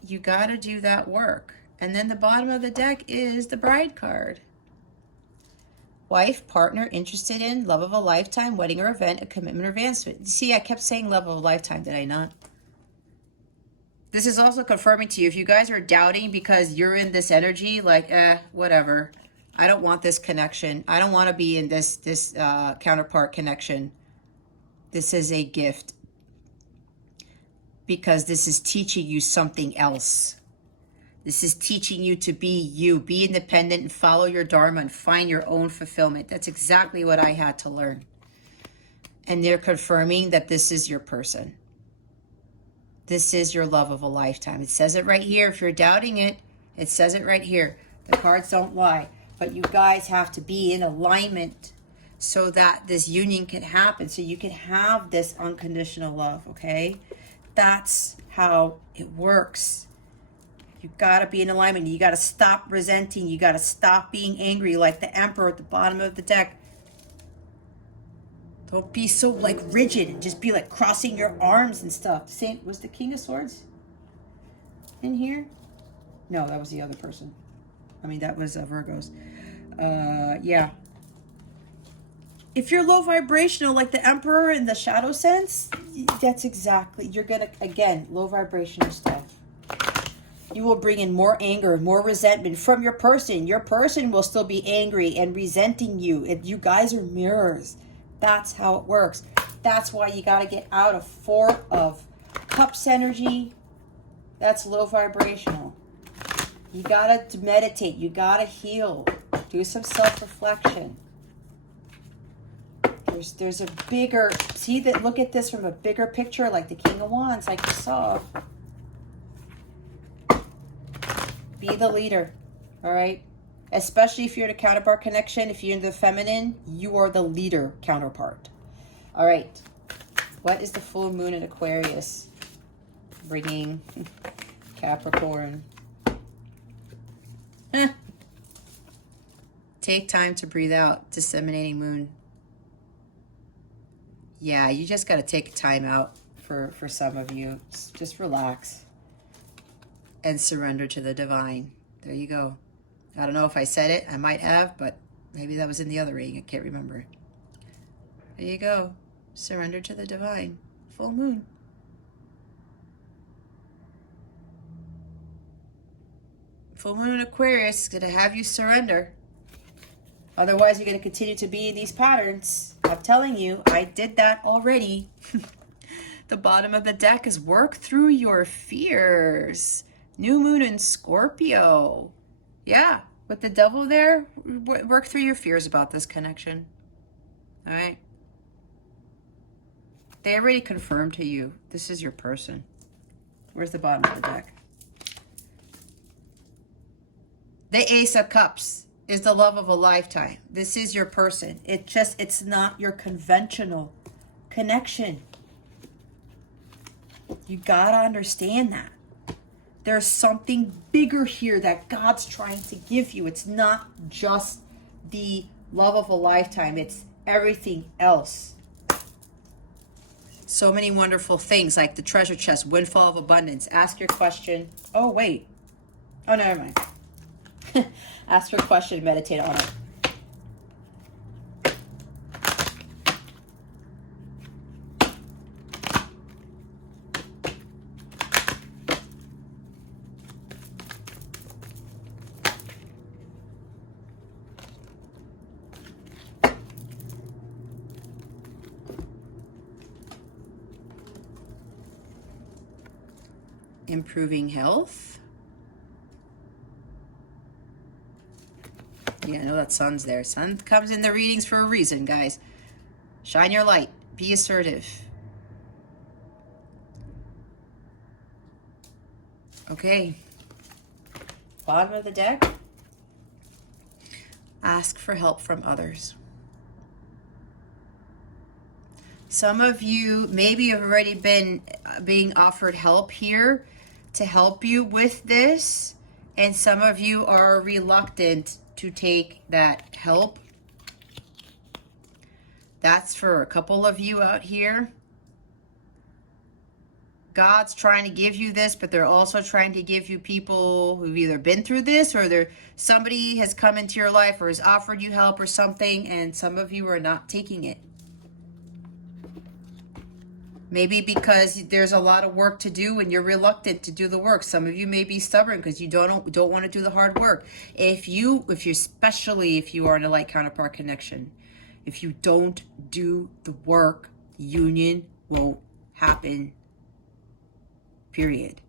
You got to do that work. And then the bottom of the deck is the bride card. Wife, partner, interested in, love of a lifetime, wedding or event, a commitment or advancement. See, I kept saying love of a lifetime, did I not? This is also confirming to you, if you guys are doubting because you're in this energy, like, whatever. I don't want this connection. I don't want to be in this counterpart connection. This is a gift, because this is teaching you something else. This is teaching you to be you, be independent, and follow your dharma and find your own fulfillment. That's exactly what I had to learn. And they're confirming that this is your person. This is your love of a lifetime. It says it right here. If you're doubting it, it says it right here. The cards don't lie. But you guys have to be in alignment so that this union can happen, so you can have this unconditional love, okay? That's how it works. You got to be in alignment. You got to stop resenting. You got to stop being angry like the Emperor at the bottom of the deck. Don't be so like rigid and just be like crossing your arms and stuff. Same was the King of Swords in here? No, that was the other person. I mean, that was Virgo's. Yeah. If you're low vibrational like the Emperor in the shadow sense, that's exactly, you're going to, again, low vibrational stuff. You will bring in more anger, more resentment from your person. Your person will still be angry and resenting you. You guys are mirrors. That's how it works. That's why you got to get out of Four of Cups energy. That's low vibrational. You got to meditate. You got to heal. Do some self-reflection. There's a bigger, see that, look at this from a bigger picture, like the King of Wands, like you saw. Be the leader, all right? Especially if you're in a counterpart connection, if you're in the feminine, you are the leader counterpart. All right. What is the full moon in Aquarius bringing Capricorn? Take time to breathe out, disseminating moon. Yeah, you just got to take time out for some of you. Just relax and surrender to the divine. There you go. I don't know if I said it. I might have, but maybe that was in the other reading. I can't remember. There you go. Surrender to the divine. Full moon. Full moon in Aquarius is going to have you surrender. Otherwise, you're going to continue to be in these patterns. I'm telling you, I did that already. The bottom of the deck is work through your fears. New moon in Scorpio. Yeah, with the devil there, work through your fears about this connection. All right? They already confirmed to you, this is your person. Where's the bottom of the deck? The Ace of Cups is the love of a lifetime. This is your person. It's not your conventional connection. You gotta understand that. There's something bigger here that God's trying to give you. It's not just the love of a lifetime. It's everything else. So many wonderful things like the treasure chest, windfall of abundance. Ask your question. Oh, wait. Oh, never mind. Ask your question, meditate on it. Improving health. Yeah, I know that sun's there. Sun comes in the readings for a reason, guys. Shine your light. Be assertive. Okay. Bottom of the deck. Ask for help from others. Some of you maybe have already been being offered help here to help you with this, and some of you are reluctant to take that help. That's for a couple of you out here. God's trying to give you this, but they're also trying to give you people who've either been through this, or somebody has come into your life or has offered you help or something, and some of you are not taking it. Maybe because there's a lot of work to do and you're reluctant to do the work. Some of you may be stubborn because you don't want to do the hard work. Especially if you are in a light counterpart connection, if you don't do the work, union won't happen. Period.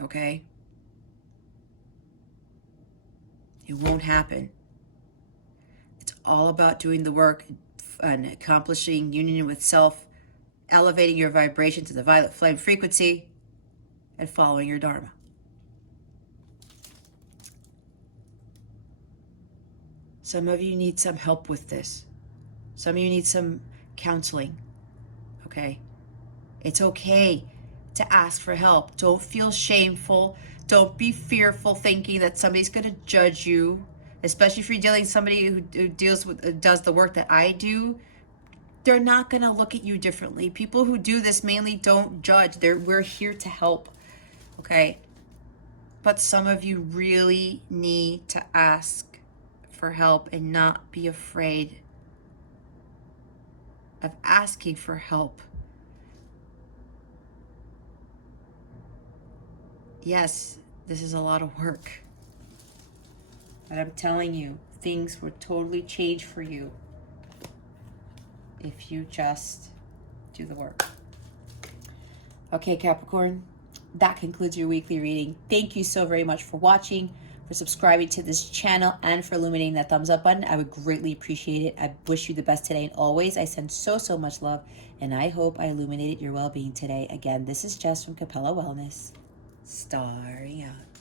Okay? It won't happen. It's all about doing the work and accomplishing union with self, elevating your vibration to the violet flame frequency, and following your dharma. Some of you need some help with this. Some of you need some counseling. Okay? It's okay to ask for help. Don't feel shameful. Don't be fearful thinking that somebody's going to judge you, especially if you're dealing with somebody who does the work that I do. They're not going to look at you differently. People who do this mainly don't judge. We're here to help. Okay? But some of you really need to ask for help and not be afraid of asking for help. Yes, this is a lot of work. But I'm telling you, things will totally change for you if you just do the work. Okay, Capricorn, that concludes your weekly reading. Thank you so very much for watching, for subscribing to this channel, and for illuminating that thumbs up button. I would greatly appreciate it. I wish you the best today and always. I send so much love, and I hope I illuminated your well-being today. Again, this is Jess from Capella Wellness. Starring out.